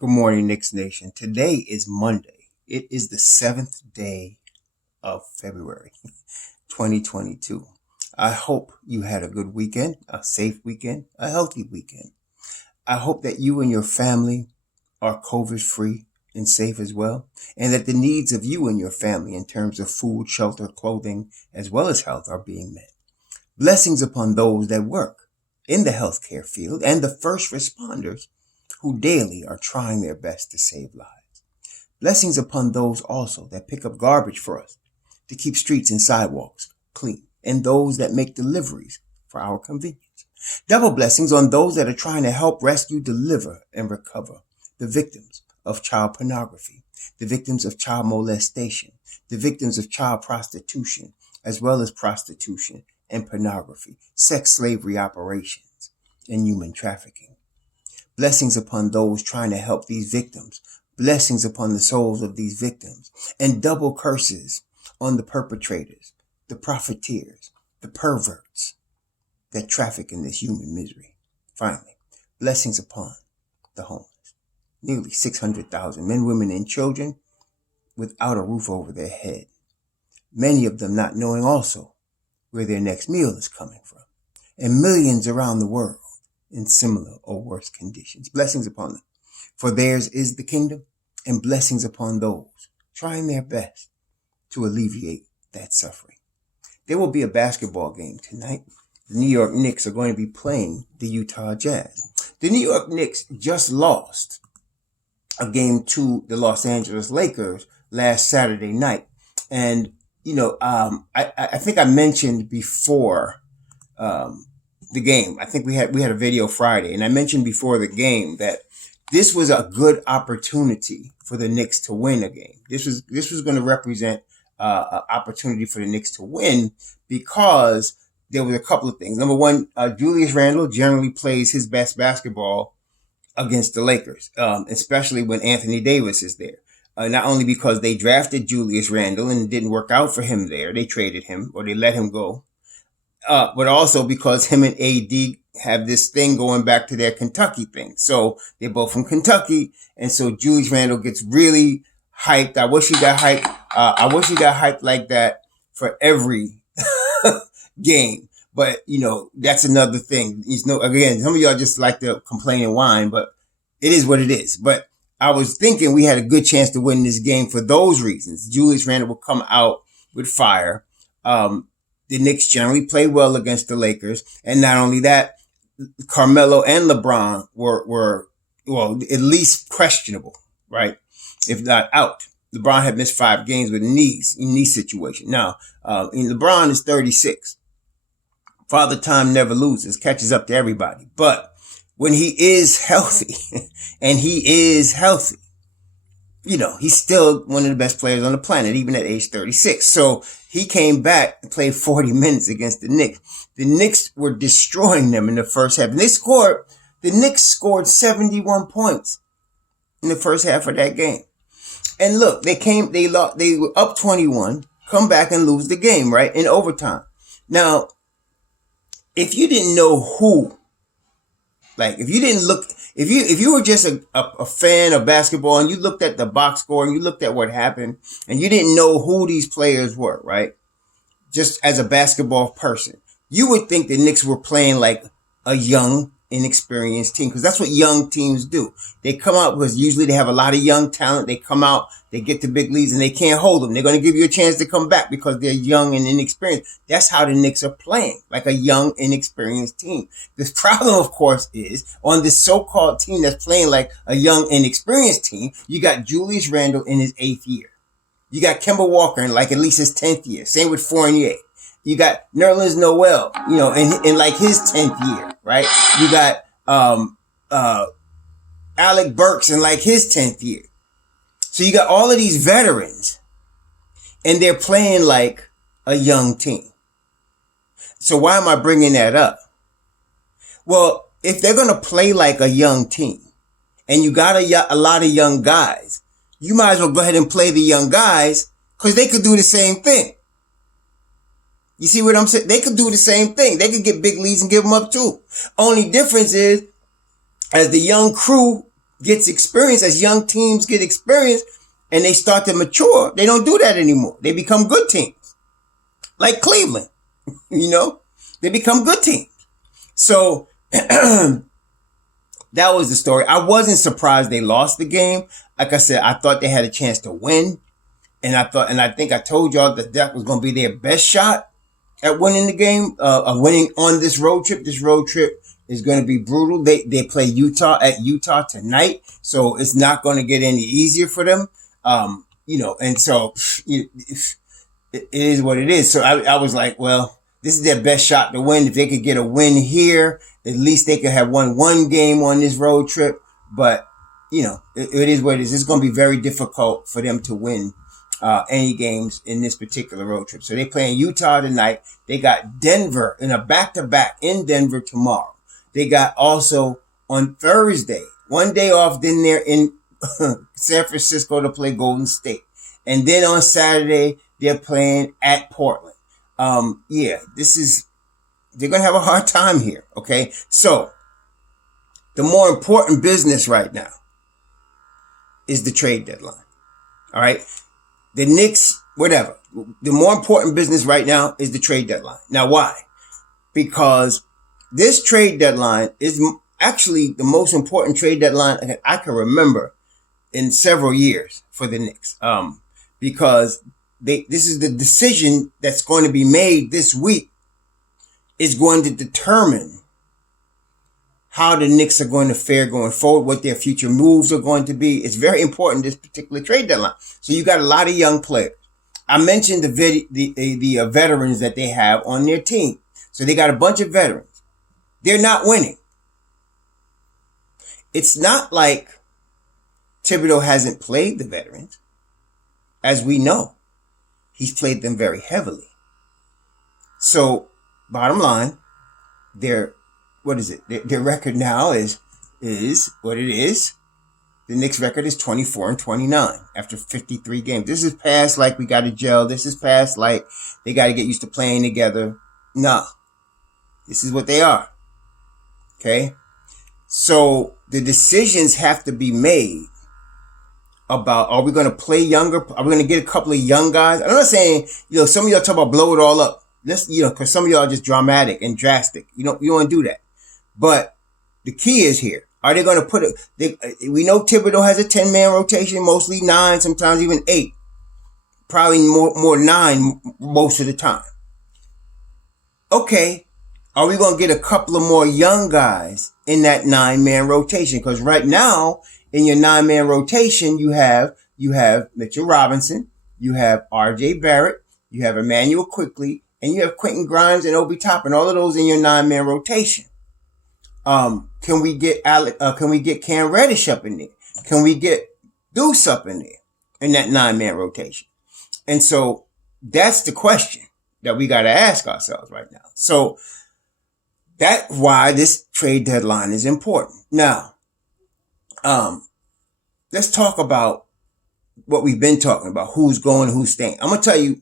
Good morning, Knicks Nation. Today is Monday. It is the 7th day of February, 2022. I hope you had a good weekend, a safe weekend, a healthy weekend. I hope that you and your family are COVID free and safe as well, and that the needs of you and your family in terms of food, shelter, clothing, as well as health are being met. Blessings upon those that work in the healthcare field and the first responders who daily are trying their best to save lives. Blessings upon those also that pick up garbage for us to keep streets and sidewalks clean, and those that make deliveries for our convenience. Double blessings on those that are trying to help rescue, deliver, and recover the victims of child pornography, the victims of child molestation, the victims of child prostitution, as well as prostitution and pornography, sex slavery operations, and human trafficking. Blessings upon those trying to help these victims. Blessings upon the souls of these victims. And double curses on the perpetrators, the profiteers, the perverts that traffic in this human misery. Finally, blessings upon the homeless. Nearly 600,000 men, women, and children without a roof over their head. Many of them not knowing also where their next meal is coming from. And millions around the world in similar or worse conditions. Blessings upon them. For theirs is the kingdom, and blessings upon those trying their best to alleviate that suffering. There will be a basketball game tonight. The New York Knicks are going to be playing the Utah Jazz. The New York Knicks just lost a game to the Los Angeles Lakers last Saturday night. And, I think I mentioned before, the game. I think we had a video Friday, and I mentioned before the game that this was a good opportunity for the Knicks to win a game. This was going to represent an opportunity for the Knicks to win because there was a couple of things. Number one, Julius Randle generally plays his best basketball against the Lakers, especially when Anthony Davis is there. Not only because they drafted Julius Randle and it didn't work out for him there, they traded him or they let him go. But also because him and AD have this thing going back to their Kentucky thing. So they're both from Kentucky. And so Julius Randle gets really hyped. I wish he got hyped like that for every game. But, that's another thing. Again, some of y'all just like to complain and whine, but it is what it is. But I was thinking we had a good chance to win this game for those reasons. Julius Randle will come out with fire. The Knicks generally play well against the Lakers. And not only that, Carmelo and LeBron were at least questionable, right? If not out. LeBron had missed 5 games with knee situation. Now, LeBron is 36. Father Time never loses, catches up to everybody. But when he is healthy, and he is healthy, he's still one of the best players on the planet, even at age 36. So he came back and played 40 minutes against the Knicks. The Knicks were destroying them in the first half. And the Knicks scored 71 points in the first half of that game. And look, they were up 21, come back and lose the game, right? In overtime. Now, if you didn't know who, if you were just a fan of basketball and you looked at the box score and you looked at what happened and you didn't know who these players were, right? Just as a basketball person, you would think the Knicks were playing like a young, inexperienced team, because that's what young teams do. They come out because usually they have a lot of young talent. They come out, they get to big leads and they can't hold them. They're going to give you a chance to come back because they're young and inexperienced. That's how the Knicks are playing, like a young, inexperienced team. The problem, of course, is on this so-called team that's playing like a young, inexperienced team, you got Julius Randle in his 8th year. You got Kemba Walker in like at least his 10th year. Same with Fournier. You got Nerlens Noel, in like his 10th year, right? You got Alec Burks in like his 10th year. So you got all of these veterans, and they're playing like a young team. So why am I bringing that up? Well, if they're going to play like a young team, and you got a lot of young guys, you might as well go ahead and play the young guys because they could do the same thing. You see what I'm saying? They could do the same thing. They could get big leads and give them up too. Only difference is, as the young crew gets experience, as young teams get experience and they start to mature, they don't do that anymore. They become good teams. Like Cleveland, they become good teams. So that was the story. I wasn't surprised they lost the game. Like I said, I thought they had a chance to win. And I think I told y'all that was going to be their best shot at winning the game, of winning on this road trip. This road trip is going to be brutal. They play Utah at Utah tonight, so it's not going to get any easier for them. And so it is what it is. So I was like, well, this is their best shot to win. If they could get a win here, at least they could have won one game on this road trip. But, it is what it is. It's going to be very difficult for them to win any games in this particular road trip. So they play in Utah tonight. They got Denver in a back-to-back in Denver tomorrow. They got also on Thursday, one day off, then they're in San Francisco to play Golden State. And then on Saturday, they're playing at Portland. They're going to have a hard time here. Okay. So the more important business right now is the trade deadline. All right. The Knicks, whatever. The more important business right now is the trade deadline. Now, why? Because this trade deadline is actually the most important trade deadline I can remember in several years for the Knicks. Because this is the decision that's going to be made this week, is going to determine how the Knicks are going to fare going forward, what their future moves are going to be. It's very important, this particular trade deadline. So you got a lot of young players. I mentioned the veterans that they have on their team. So they got a bunch of veterans. They're not winning. It's not like Thibodeau hasn't played the veterans. As we know, he's played them very heavily. So, bottom line, their record now is what it is. The Knicks record is 24-29 after 53 games. This is past like we got to gel. This is past like they got to get used to playing together. Nah, this is what they are. Okay. So the decisions have to be made about, are we going to play younger? Are we going to get a couple of young guys? I'm not saying, some of y'all talk about blow it all up. Let's, cause some of y'all are just dramatic and drastic. You don't want to do that. But the key is here. Are they going to we know Thibodeau has a 10-man rotation, mostly 9, sometimes even 8. Probably more 9 most of the time. Okay. Are we going to get a couple of more young guys in that 9-man rotation? Because right now, in your 9-man rotation, you have Mitchell Robinson, you have R.J. Barrett, you have Emmanuel Quickley, and you have Quentin Grimes and Obi Toppin. All of those in your 9-man rotation. Can we get Cam Reddish up in there? Can we get Deuce up in there in that 9-man rotation? And so that's the question that we got to ask ourselves right now. So that's why this trade deadline is important. Now, let's talk about what we've been talking about, who's going, who's staying. I'm going to tell you,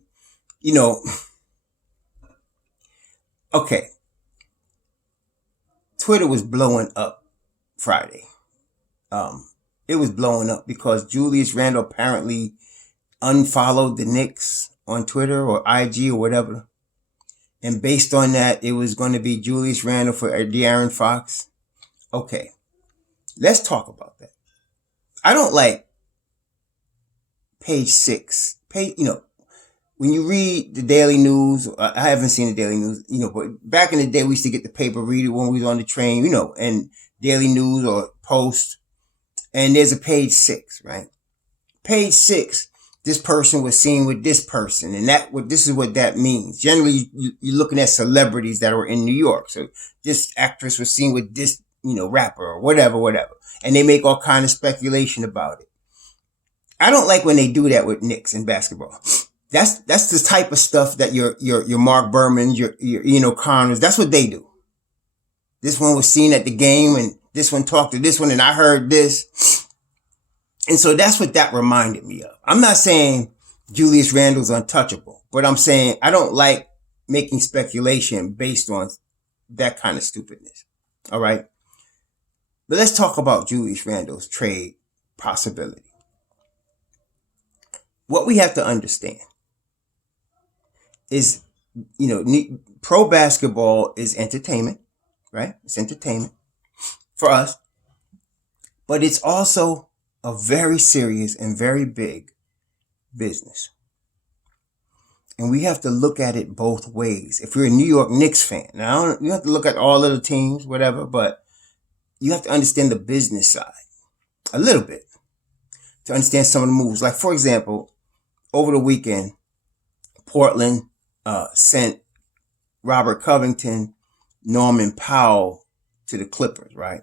okay. Twitter was blowing up Friday. It was blowing up because Julius Randle apparently unfollowed the Knicks on Twitter or IG or whatever. And based on that, it was going to be Julius Randle for Randle Fox. Okay. Let's talk about that. I don't like page 6. When you read the Daily News, I haven't seen the Daily News, but back in the day, we used to get the paper, read it when we was on the train, and Daily News or Post. And there's a page 6, right? Page 6, this person was seen with this person. And this is what that means. Generally, you're looking at celebrities that are in New York. So this actress was seen with this, rapper or whatever. And they make all kind of speculation about it. I don't like when they do that with Knicks in basketball. That's the type of stuff that your Mark Berman, your Connors, that's what they do. This one was seen at the game and this one talked to this one and I heard this. And so that's what that reminded me of. I'm not saying Julius Randle's untouchable, but I'm saying I don't like making speculation based on that kind of stupidness. All right. But let's talk about Julius Randle's trade possibility. What we have to understand is, pro basketball is entertainment, right? It's entertainment for us, but it's also a very serious and very big business. And we have to look at it both ways. If you're a New York Knicks fan, now you have to look at all of the teams, whatever, but you have to understand the business side a little bit to understand some of the moves. Like, for example, over the weekend, Portland sent Robert Covington, Norman Powell to the Clippers, right?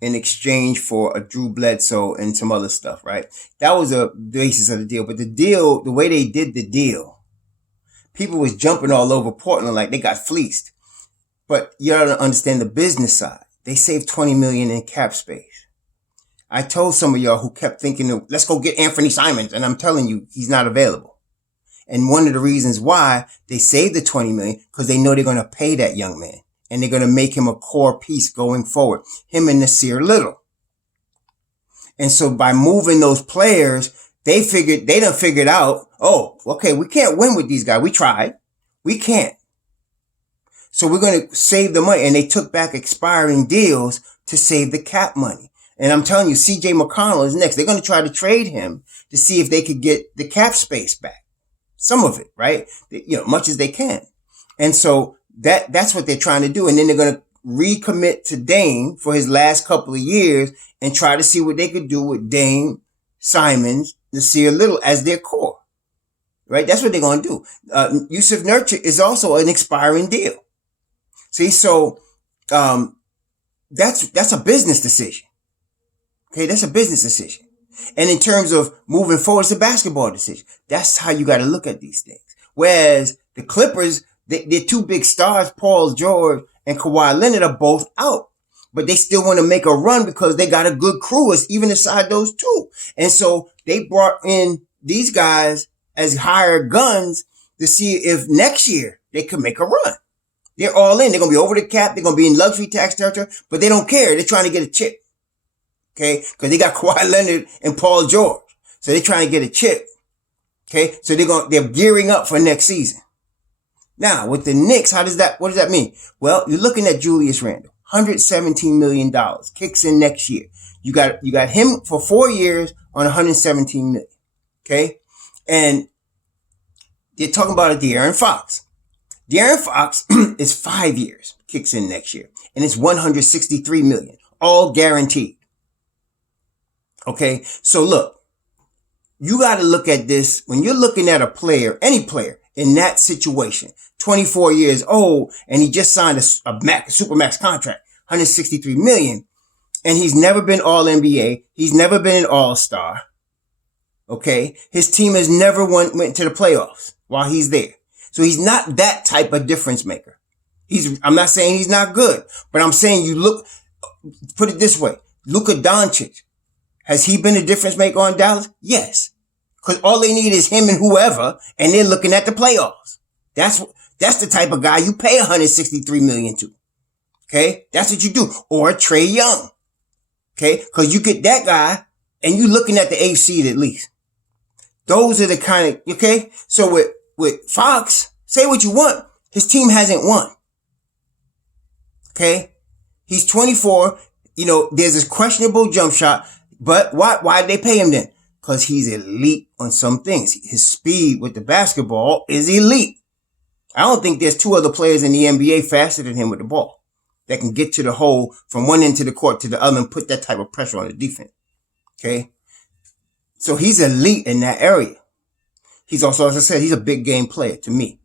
In exchange for a Drew Bledsoe and some other stuff, right? That was the basis of the deal. But the way they did the deal, people was jumping all over Portland like they got fleeced. But you gotta understand the business side. They saved $20 million in cap space. I told some of y'all who kept thinking, let's go get Anthony Simons. And I'm telling you, he's not available. And one of the reasons why they saved the $20 million, because they know they're going to pay that young man. And they're going to make him a core piece going forward. Him and Nasir Little. And so by moving those players, they done figured out, oh, okay, we can't win with these guys. We tried. We can't. So we're going to save the money. And they took back expiring deals to save the cap money. And I'm telling you, CJ McConnell is next. They're going to try to trade him to see if they could get the cap space back. Some of it, right? Much as they can. And so that's what they're trying to do. And then they're going to recommit to Dame for his last couple of years and try to see what they could do with Dame, Simons, Nasir Little as their core. Right? That's what they're going to do. Yusuf Nurkic is also an expiring deal. See, so that's a business decision. Okay, that's a business decision. And in terms of moving forward, it's a basketball decision. That's how you got to look at these things. Whereas the Clippers, their two big stars, Paul George and Kawhi Leonard, are both out. But they still want to make a run because they got a good crew, even aside those two. And so they brought in these guys as hired guns to see if next year they could make a run. They're all in. They're going to be over the cap. They're going to be in luxury tax territory, but they don't care. They're trying to get a chip. Okay. Cause they got Kawhi Leonard and Paul George. So they're trying to get a chip. Okay. So they're gearing up for next season. Now with the Knicks, what does that mean? Well, you're looking at Julius Randle, $117 million kicks in next year. You got him for 4 years on $117 million. Okay. And they're talking about a De'Aaron Fox. De'Aaron Fox is 5 years, kicks in next year, and it's $163 million, all guaranteed. Okay, so look, you got to look at this when you're looking at a player, any player in that situation, 24 years old, and he just signed a supermax contract, $163 million, and he's never been All NBA, he's never been an All-Star. Okay, his team has never went to the playoffs while he's there. So he's not that type of difference maker. I'm not saying he's not good, but I'm saying put it this way. Luka Doncic, has he been a difference maker on Dallas? Yes. Cause all they need is him and whoever, and they're looking at the playoffs. That's the type of guy you pay $163 million to. Okay. That's what you do. Or Trae Young. Okay. Cause you get that guy and you looking at the eighth seed at least. Those are the kind of, okay. So with Fox, say what you want. His team hasn't won. Okay. He's 24. There's this questionable jump shot, but why did they pay him then? Cause he's elite on some things. His speed with the basketball is elite. I don't think there's two other players in the NBA faster than him with the ball that can get to the hole from one end of the court to the other and put that type of pressure on the defense. Okay. So he's elite in that area. He's also, as I said, he's a big game player to me.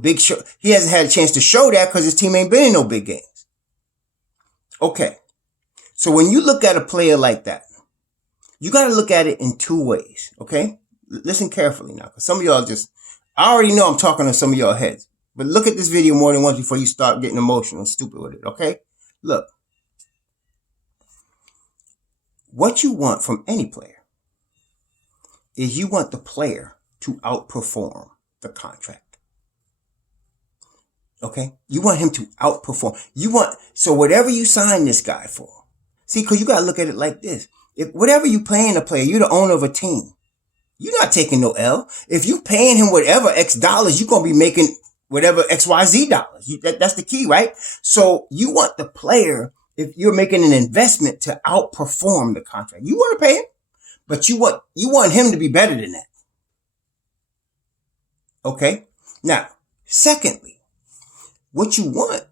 Big show. He hasn't had a chance to show that because his team ain't been in no big games. Okay. So when you look at a player like that, you got to look at it in two ways. Okay. Listen carefully now, because some of y'all I already know I'm talking to some of y'all heads, but look at this video more than once before you start getting emotional and stupid with it. Okay. Look, what you want from any player is you want the player to outperform the contract. Okay? You want him to outperform. So whatever you sign this guy for, See, because you got to look at it like this. If whatever you paying a player, you're the owner of a team. You're not taking no L. If you paying him whatever X dollars, you're going to be making whatever XYZ dollars. That's the key, right? So you want the player, if you're making an investment, to outperform the contract. You want to pay him, but you want him to be better than that. Okay? Now, secondly, what you want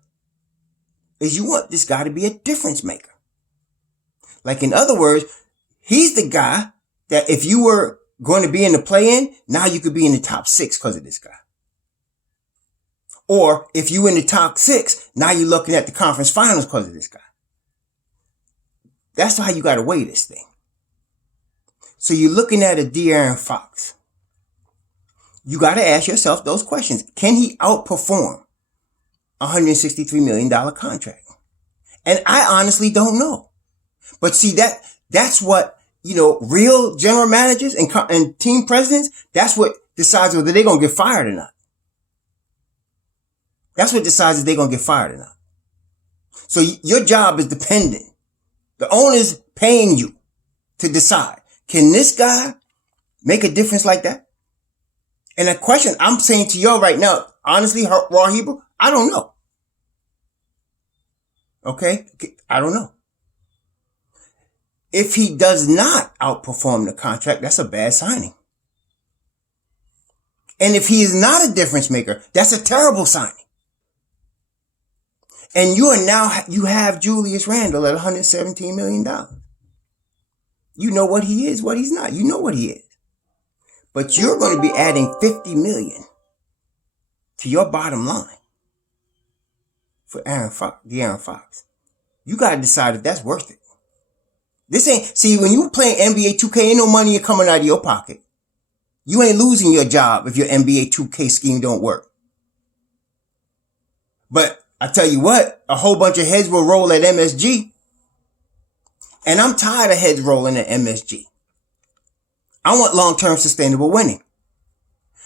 is you want this guy to be a difference maker. Like, in other words, he's the guy that if you were going to be in the play-in, now you could be in the top 6 because of this guy. Or if you in the top 6, now you're looking at the conference finals because of this guy. That's how you got to weigh this thing. So you're looking at a De'Aaron Fox. You got to ask yourself those questions. Can he outperform a $163 million contract? And I honestly don't know. But see, that's what, real general managers and team presidents, that's what decides whether they're going to get fired or not. That's what decides if they're going to get fired or not. So your job is dependent. The owner's paying you to decide, can this guy make a difference like that? And a question I'm saying to y'all right now, honestly, raw Hebrew, I don't know. Okay? I don't know. If he does not outperform the contract, that's a bad signing. And if he is not a difference maker, that's a terrible signing. And you have Julius Randle at $117 million. You know what he is, what he's not. You know what he is. But you're going to be adding $50 million to your bottom line for De'Aaron Fox. You got to decide if that's worth it. When you playing NBA 2K, ain't no money coming out of your pocket. You ain't losing your job if your NBA 2K scheme don't work. But I tell you what, a whole bunch of heads will roll at MSG. And I'm tired of heads rolling at MSG. I want long-term sustainable winning.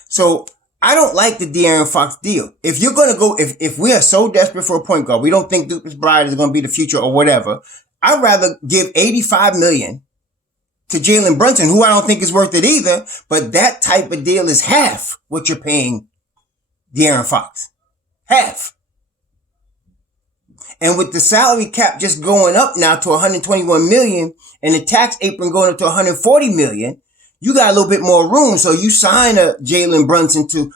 So I don't like the De'Aaron Fox deal. If you're going to go, if we are so desperate for a point guard, we don't think Deuce Bryant is going to be the future or whatever, I'd rather give $85 million to Jalen Brunson, who I don't think is worth it either. But that type of deal is half what you're paying De'Aaron Fox. Half. And with the salary cap just going up now to $121 million and the tax apron going up to $140 million, you got a little bit more room. So you sign a Jalen Brunson to,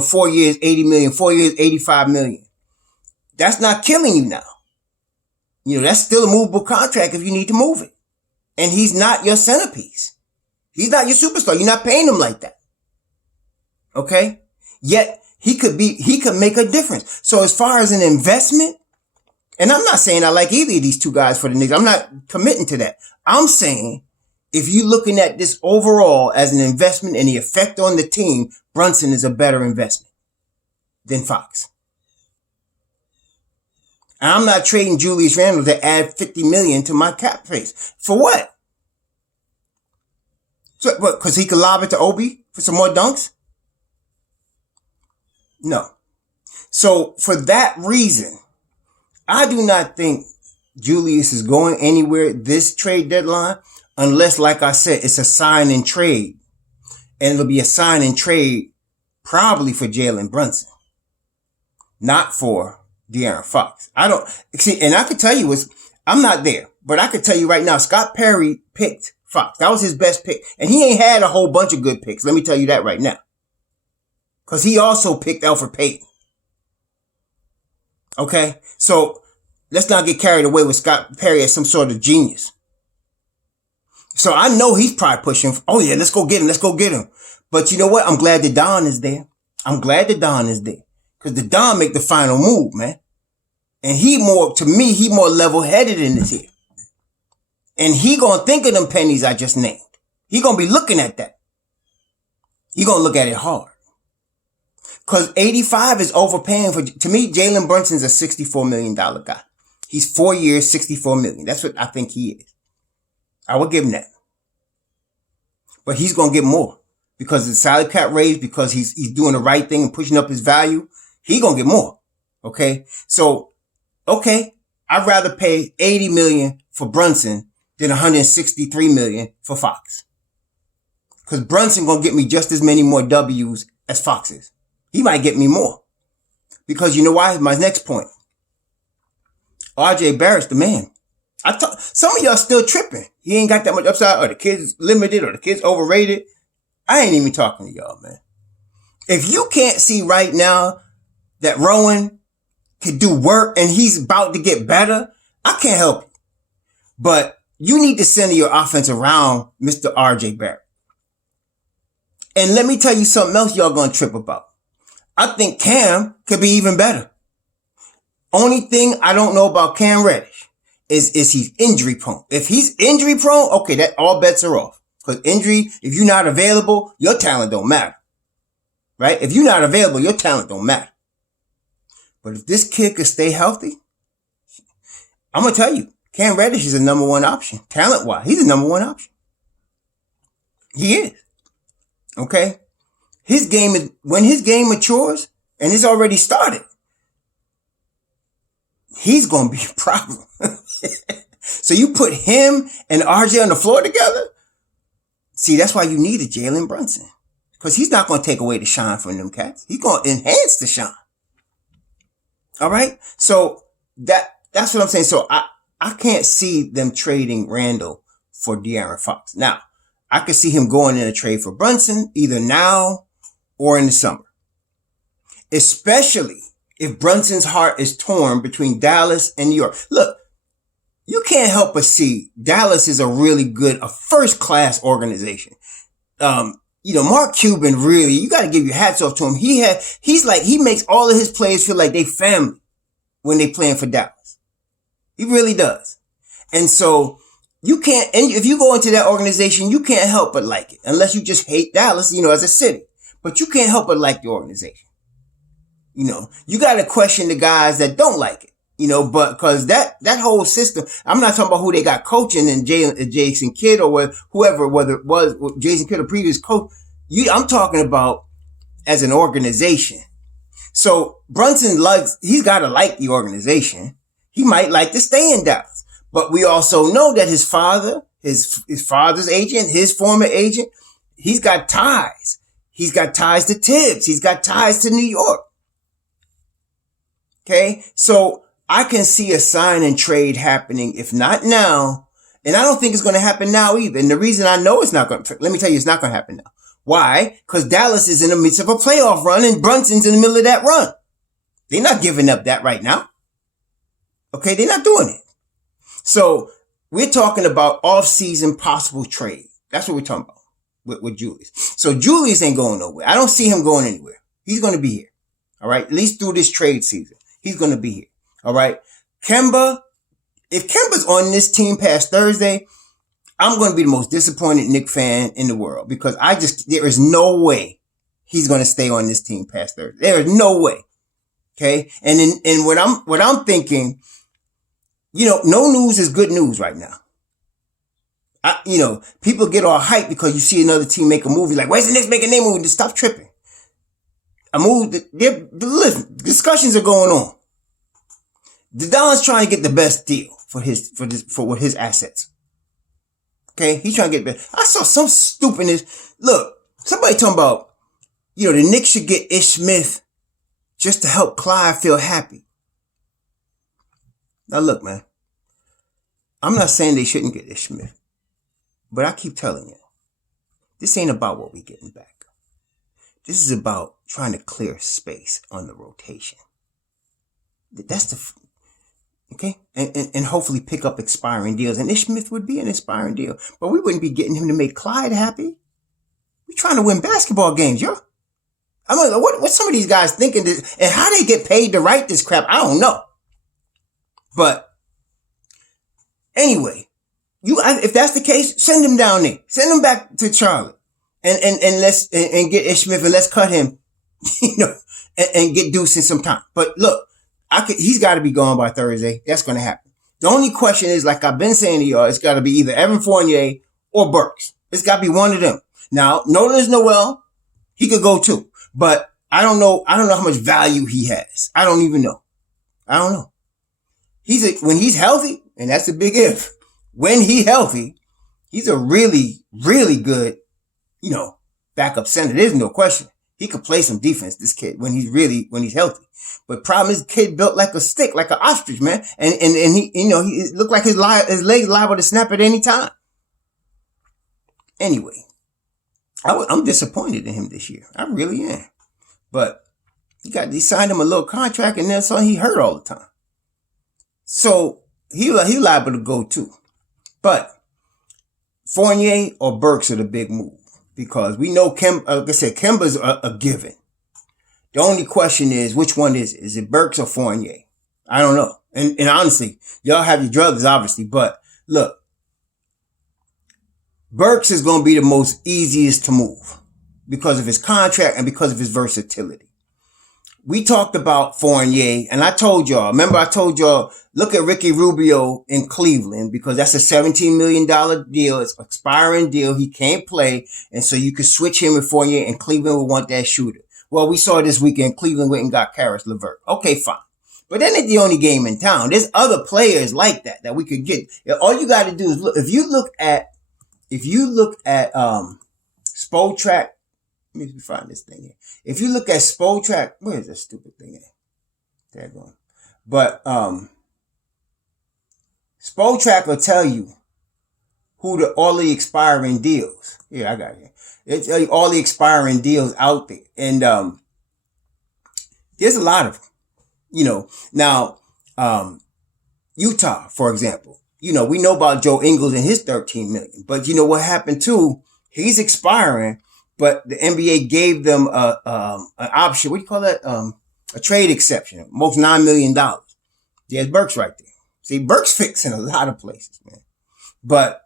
4 years, $80 million, 4 years, $85 million. That's not killing you now. That's still a movable contract if you need to move it. And he's not your centerpiece. He's not your superstar. You're not paying him like that. Okay? Yet he could make a difference. So as far as an investment, and I'm not saying I like either of these two guys for the Knicks. I'm not committing to that. I'm saying if you're looking at this overall as an investment and the effect on the team, Brunson is a better investment than Fox. And I'm not trading Julius Randle to add $50 million to my cap space. For what? So, what? Because he could lob it to Obi for some more dunks? No. So for that reason, I do not think Julius is going anywhere this trade deadline unless, like I said, it's a sign and trade. And it'll be a sign and trade probably for Jalen Brunson, not for De'Aaron Fox. I don't see, and I could tell you I'm not there, but I could tell you right now, Scott Perry picked Fox. That was his best pick. And he ain't had a whole bunch of good picks. Let me tell you that right now. Cause he also picked Elfrid Payton. Okay. So let's not get carried away with Scott Perry as some sort of genius. So I know he's probably pushing, oh yeah, let's go get him. Let's go get him. But you know what? I'm glad that Don is there. I'm glad that Don is there. Cause the Don make the final move, man. And he more level-headed in this here. And he gonna think of them pennies I just named. He gonna be looking at that. He gonna look at it hard. Cause 85 is overpaying to me, Jalen Brunson's a $64 million guy. He's 4 years, $64 million. That's what I think he is. I would give him that. But he's going to get more because of the salary cap raise, because he's doing the right thing and pushing up his value. He going to get more. Okay. So, okay. I'd rather pay $80 million for Brunson than $163 million for Fox. Because Brunson gonna get me just as many more W's as Fox is. He might get me more. Because you know why? My next point. RJ Barrett's the man. Some of y'all still tripping. He ain't got that much upside, or the kid's limited, or the kid's overrated. I ain't even talking to y'all, man. If you can't see right now that Rowan can do work and he's about to get better, I can't help you. But you need to center your offense around Mr. RJ Barrett. And let me tell you something else y'all gonna trip about. I think Cam could be even better. Only thing I don't know about Cam Reddish is he's injury prone. If he's injury prone, okay, that all bets are off. Because injury, if you're not available, your talent don't matter. Right? If you're not available, your talent don't matter. But if this kid could stay healthy, I'm going to tell you, Cam Reddish is a number one option. Talent-wise, he's a number one option. He is. Okay? When his game matures, and it's already started, he's going to be a problem. So you put him and RJ on the floor together? See, that's why you need a Jalen Brunson. Because he's not going to take away the shine from them cats. He's going to enhance the shine. All right? So that's what I'm saying. So I can't see them trading Randle for De'Aaron Fox. Now, I could see him going in a trade for Brunson either now or in the summer. Especially if Brunson's heart is torn between Dallas and New York. Look, you can't help but see Dallas is a first-class organization. Mark Cuban really, you got to give your hats off to him. He makes all of his players feel like they family when they playing for Dallas. He really does. And so if you go into that organization, you can't help but like it unless you just hate Dallas, as a city, but you can't help but like the organization. You got to question the guys that don't like it, but because that whole system, I'm not talking about who they got coaching and Jason Kidd or whoever, whether it was Jason Kidd or previous coach. I'm talking about as an organization. So Brunson he's got to like the organization. He might like to stay in Dallas, but we also know that his father, his father's agent, his former agent, he's got ties. He's got ties to Tibbs. He's got ties to New York. Okay. So I can see a sign and trade happening, if not now. And I don't think it's going to happen now either. And the reason I know it's not going to, let me tell you, it's not going to happen now. Why? Because Dallas is in the midst of a playoff run and Brunson's in the middle of that run. They're not giving up that right now. Okay. They're not doing it. So we're talking about off-season possible trade. That's what we're talking about with Julius. So Julius ain't going nowhere. I don't see him going anywhere. He's going to be here. All right. At least through this trade season. He's going to be here. All right. Kemba, if Kemba's on this team past Thursday, I'm going to be the most disappointed Knicks fan in the world because there is no way he's going to stay on this team past Thursday. There is no way. Okay. And what I'm thinking, no news is good news right now. People get all hyped because you see another team make a movie like, where's the Knicks making their movie? Just stop tripping. Listen, discussions are going on. The Don's trying to get the best deal for his assets. Okay, he's trying to get better. I saw some stupidness. Look, somebody talking about, the Knicks should get Ish Smith just to help Clyde feel happy. Now look, man, I'm not saying they shouldn't get Ish Smith, but I keep telling you, this ain't about what we getting back. This is about trying to clear space on the rotation. That's okay? And hopefully pick up expiring deals. And Ish Smith would be an expiring deal. But we wouldn't be getting him to make Clyde happy. We're trying to win basketball games, yo. I'm like, what some of these guys thinking and how they get paid to write this crap, I don't know. But anyway, if that's the case, send him down there. Send him back to Charlotte. And let's get Ish Smith and let's cut him, and get Deuce in some time. But look, he's got to be gone by Thursday. That's going to happen. The only question is, like I've been saying to y'all, it's got to be either Evan Fournier or Burks. It's got to be one of them. Now, Nolan's Noel, he could go too, but I don't know how much value he has. I don't even know. I don't know. when he's healthy, and that's a big if. When he's healthy, he's a really, really good, backup center. There's no question. He could play some defense, this kid, when he's healthy. But problem is, the kid built like a stick, like an ostrich, man. And he, he looked like his legs liable to snap at any time. Anyway, I'm disappointed in him this year. I really am. But he signed him a little contract, and then so he hurt all the time. So he liable to go too. But Fournier or Burks are the big move, because we know like I said, Kemba's a given. The only question is, which one is it? Is it Burks or Fournier? I don't know. And honestly, y'all have your druthers, obviously, but look, Burks is going to be the most easiest to move because of his contract and because of his versatility. We talked about Fournier, and I told y'all, look at Ricky Rubio in Cleveland, because that's a $17 million deal. It's an expiring deal. He can't play. And so you could switch him with Fournier, and Cleveland would want that shooter. Well, we saw this weekend, Cleveland went and got Karis LeVert. Okay, fine. But that ain't the only game in town. There's other players like that we could get. All you got to do is look. If you look at Spotrac, let me find this thing here. If you look at Spotrac, where is this stupid thing at? There going. But Spotrac will tell you who all the expiring deals. Yeah, I got it here. It'll tell you all the expiring deals out there. And there's a lot of them. Now Utah, for example. We know about Joe Ingles and his $13 million. But you know what happened too? He's expiring, but the NBA gave them an option. What do you call that? A trade exception. Most $9 million. There's Burks right there. See, Burks fixing a lot of places, man. But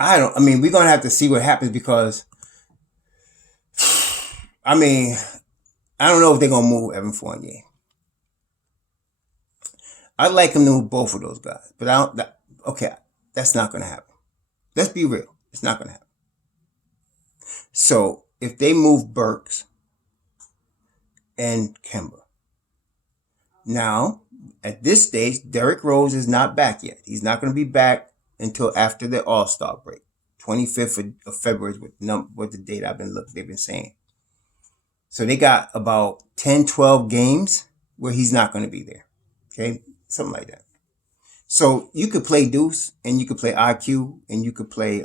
we're going to have to see what happens, because I don't know if they're going to move Evan Fournier. I'd like him to move both of those guys, but that's not going to happen. Let's be real. It's not going to happen. So if they move Burks and Kemba, now at this stage, Derrick Rose is not back yet. He's not going to be back until after the All-Star break. 25th of February is what the date they've been saying. So they got about 10, 12 games where he's not going to be there. Okay. Something like that. So you could play Deuce, and you could play IQ, and you could play,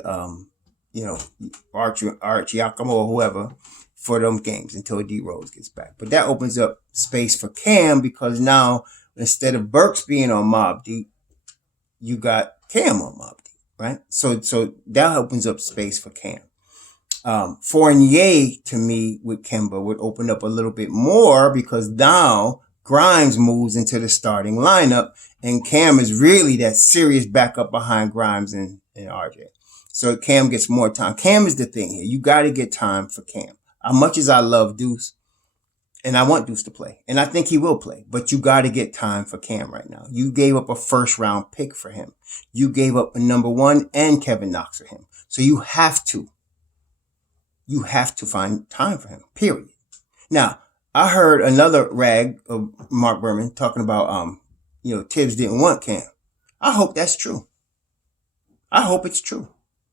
Archie Giacomo or whoever for them games until D Rose gets back. But that opens up space for Cam, because now instead of Burks being on Mobb Deep, you got Cam on Mobb Deep, right? So that opens up space for Cam. Fournier, to me, with Kemba would open up a little bit more, because now Grimes moves into the starting lineup, and Cam is really that serious backup behind Grimes and RJ. So Cam gets more time. Cam is the thing here. You got to get time for Cam. As much as I love Deuce, and I want Deuce to play, and I think he will play, but you got to get time for Cam right now. You gave up a first-round pick for him. You gave up a number 1 and Kevin Knox for him. So you have to find time for him, period. Now, I heard another rag of Mark Berman talking about, Tibbs didn't want Cam. I hope that's true. I hope it's true.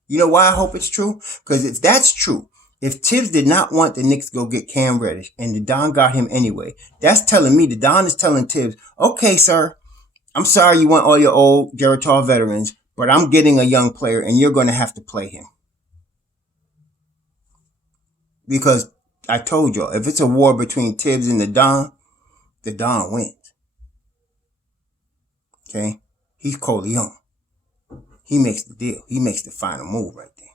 You know why I hope it's true? Because if that's true, if Tibbs did not want the Knicks to go get Cam Reddish, and the Don got him anyway, that's telling me the Don is telling Tibbs, okay, sir, I'm sorry you want all your old Geritol veterans, but I'm getting a young player, and you're going to have to play him. Because I told y'all, if it's a war between Tibbs and the Don wins. Okay? He's Corleone. He makes the deal. He makes the final move right there.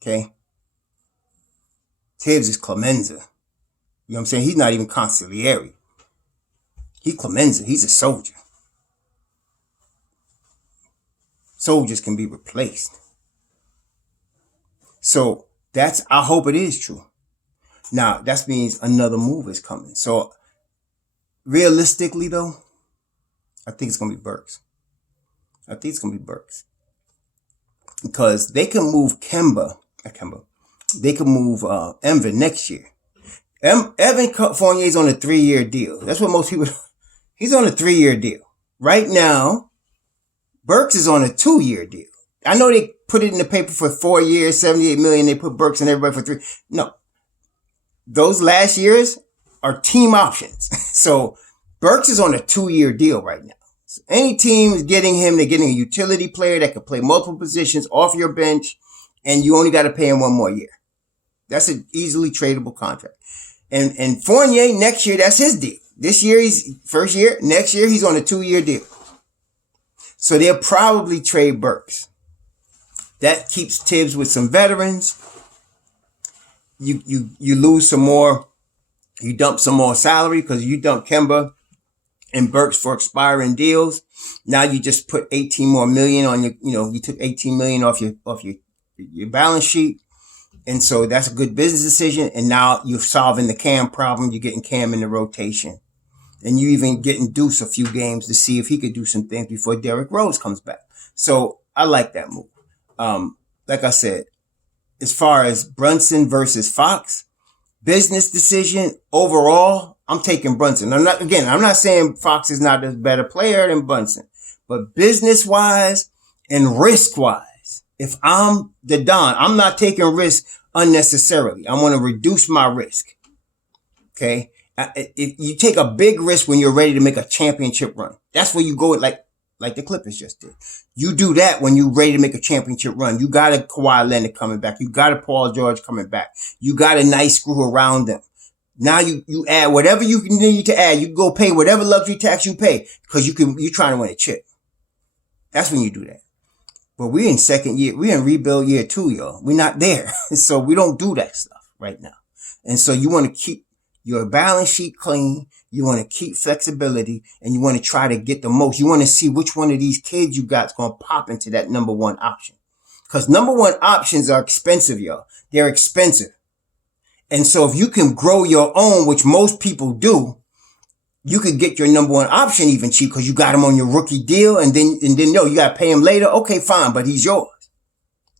Okay? Tibbs is Clemenza. You know what I'm saying? He's not even consigliere. He's Clemenza. He's a soldier. Soldiers can be replaced. So I hope it is true. Now, that means another move is coming. So, realistically, though, I think it's going to be Burks. Because they can move they can move Evan next year. Evan Fournier's on a 3-year deal. That's what most people... He's on a 3-year deal. Right now, Burks is on a 2-year deal. I know they put it in the paper for 4 years, 78 million. They put Burks and everybody for 3. No, those last years are team options. So Burks is on a 2-year deal right now. So any team is getting him, they're getting a utility player that can play multiple positions off your bench, and you only got to pay him 1 more year. That's an easily tradable contract. And Fournier, next year, that's his deal. This year, he's first year. Next year, he's on a 2-year deal. So they'll probably trade Burks. That keeps Tibbs with some veterans. You lose some more. You dump some more salary because you dump Kemba and Burks for expiring deals. Now you just put 18 more million on your, you took 18 million off your balance sheet. And so that's a good business decision. And now you're solving the Cam problem. You're getting Cam in the rotation. And you even getting Deuce a few games to see if he could do some things before Derrick Rose comes back. So I like that move. Like I said, as far as Brunson versus Fox, business decision overall, I'm taking Brunson. I'm not saying Fox is not a better player than Brunson, but business wise and risk wise, if I'm the Don, I'm not taking risk unnecessarily. I want to reduce my risk. Okay. If you take a big risk when you're ready to make a championship run, that's where you go with like the Clippers just did. You do that when you're ready to make a championship run. You got a Kawhi Leonard coming back. You got a Paul George coming back. You got a nice crew around them. Now you add whatever you need to add. You go pay whatever luxury tax you pay because you're trying to win a chip. That's when you do that. But we're in second year. We're in rebuild year 2, y'all. We're not there. So we don't do that stuff right now. And so you want to keep your balance sheet clean. You want to keep flexibility and you want to try to get the most. You want to see which one of these kids you got is going to pop into that number 1 option. Because number 1 options are expensive, y'all. They're expensive. And so if you can grow your own, which most people do, you could get your number 1 option even cheap because you got him on your rookie deal and then no, you got to pay him later. Okay, fine, but he's yours.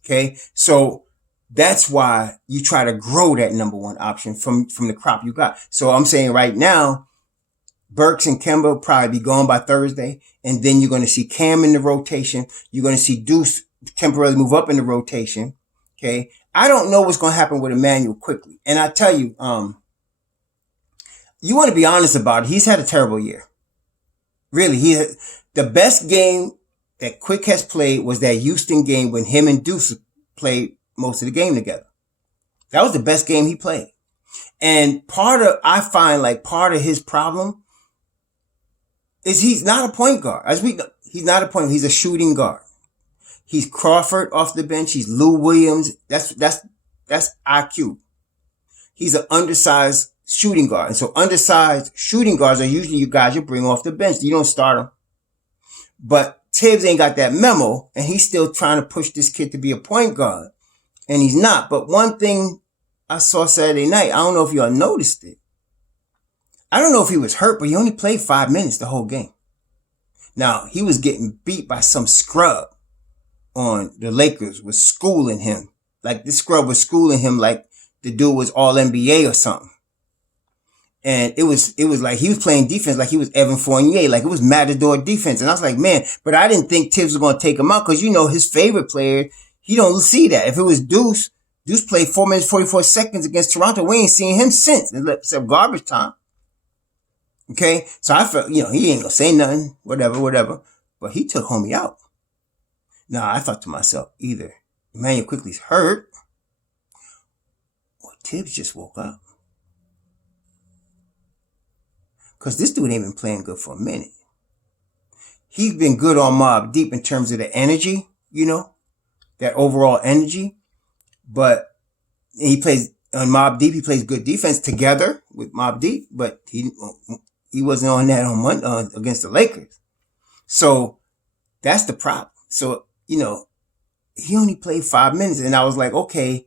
Okay. So that's why you try to grow that number 1 option from the crop you got. So I'm saying right now, Burks and Kemba will probably be gone by Thursday. And then you're going to see Cam in the rotation. You're going to see Deuce temporarily move up in the rotation. Okay. I don't know what's going to happen with Emmanuel quickly. And I tell you, you want to be honest about it. He's had a terrible year. Really. The best game that Quick has played was that Houston game when him and Deuce played most of the game together. That was the best game he played. And I find part of his problem is he's not a point guard. He's not a point guard. He's a shooting guard. He's Crawford off the bench. He's Lou Williams. That's IQ. He's an undersized shooting guard. And so undersized shooting guards are usually you guys you bring off the bench. You don't start them. But Tibbs ain't got that memo and he's still trying to push this kid to be a point guard. And he's not. But one thing I saw Saturday night, I don't know if y'all noticed it. I don't know if he was hurt, but he only played 5 minutes the whole game. Now, he was getting beat by some scrub on the Lakers, was schooling him. Like this scrub was schooling him like the dude was all NBA or something. And it was like he was playing defense like he was Evan Fournier, like it was Matador defense. And I was like, man, but I didn't think Tibbs was going to take him out because, his favorite player, he don't see that. If it was Deuce played 4 minutes, 44 seconds against Toronto. We ain't seen him since, except garbage time. Okay. So I felt, he ain't gonna say nothing, whatever. But he took homie out. Now I thought to myself, either Emmanuel Quickly's hurt or Tibbs just woke up. Cause this dude ain't been playing good for a minute. He's been good on Mobb Deep in terms of the energy, that overall energy. But he plays on Mobb Deep. He plays good defense together with Mobb Deep, but he wasn't on that on Monday against the Lakers. So that's the problem. So, he only played 5 minutes and I was like, okay,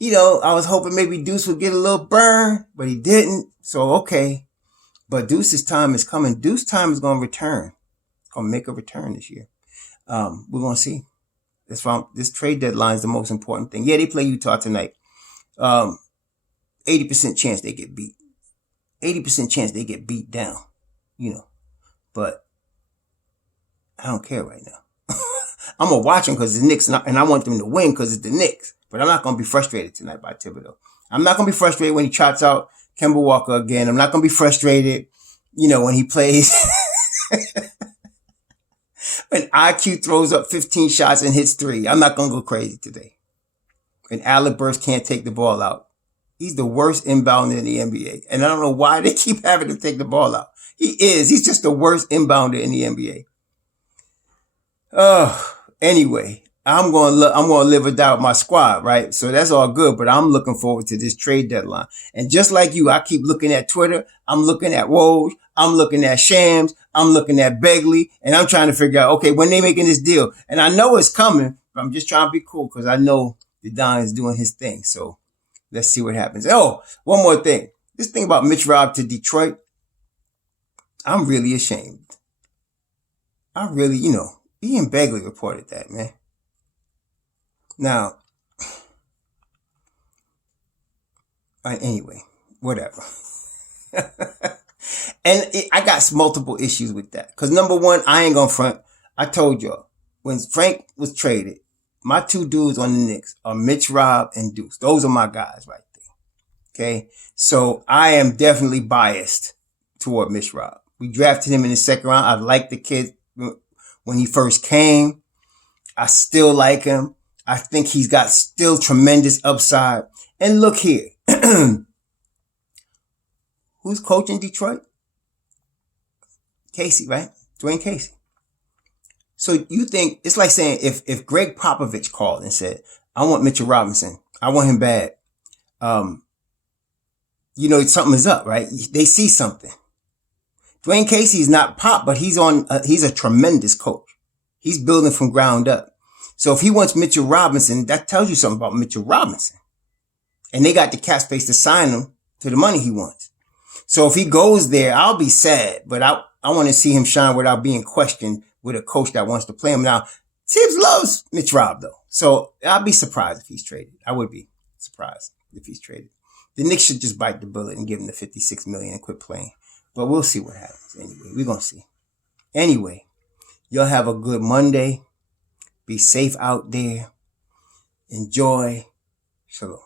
I was hoping maybe Deuce would get a little burn, but he didn't. So, okay. But Deuce's time is coming. Deuce's time is going to return. It's going to make a return this year. We're going to see. That's why this trade deadline is the most important thing. Yeah, they play Utah tonight. 80% chance they get beat. 80% chance they get beat down. But I don't care right now. I'm going to watch them because it's the Knicks, and I want them to win because it's the Knicks. But I'm not going to be frustrated tonight by Thibodeau. I'm not going to be frustrated when he trots out Kemba Walker again. I'm not going to be frustrated, when he plays. When IQ throws up 15 shots and hits 3. I'm not going to go crazy today. And Alec Burks can't take the ball out. He's the worst inbounder in the NBA. And I don't know why they keep having to take the ball out. He is. He's just the worst inbounder in the NBA. Anyway, I'm going to live or die with my squad, right? So that's all good, but I'm looking forward to this trade deadline. And just like you, I keep looking at Twitter. I'm looking at Woj. I'm looking at Shams. I'm looking at Begley. And I'm trying to figure out, okay, when they making this deal? And I know it's coming, but I'm just trying to be cool because I know the Don is doing his thing. So let's see what happens. Oh, one more thing. This thing about Mitch Rob to Detroit, I'm really ashamed. I really, Ian Begley reported that, man. Now, anyway, whatever. And I got multiple issues with that. Because number one, I ain't going to front. I told y'all, when Frank was traded, my 2 dudes on the Knicks are Mitch Rob and Deuce. Those are my guys right there. Okay? So I am definitely biased toward Mitch Rob. We drafted him in the second round. I liked the kid when he first came. I still like him. I think he's got still tremendous upside. And look here. Who's coaching Detroit? Casey, right? Dwayne Casey. So you think, it's like saying if Greg Popovich called and said, I want Mitchell Robinson. I want him bad. Something is up, right? They see something. Dwayne Casey is not Pop, but he's a tremendous coach. He's building from ground up. So if he wants Mitchell Robinson, that tells you something about Mitchell Robinson. And they got the cap space to sign him to the money he wants. So if he goes there, I'll be sad, but I want to see him shine without being questioned with a coach that wants to play him. Now, Tibbs loves Mitch Rob, though. So I'll be surprised if he's traded. I would be surprised if he's traded. The Knicks should just bite the bullet and give him the $56 million and quit playing. But we'll see what happens anyway. We're going to see. Anyway, y'all have a good Monday. Be safe out there. Enjoy. Shalom.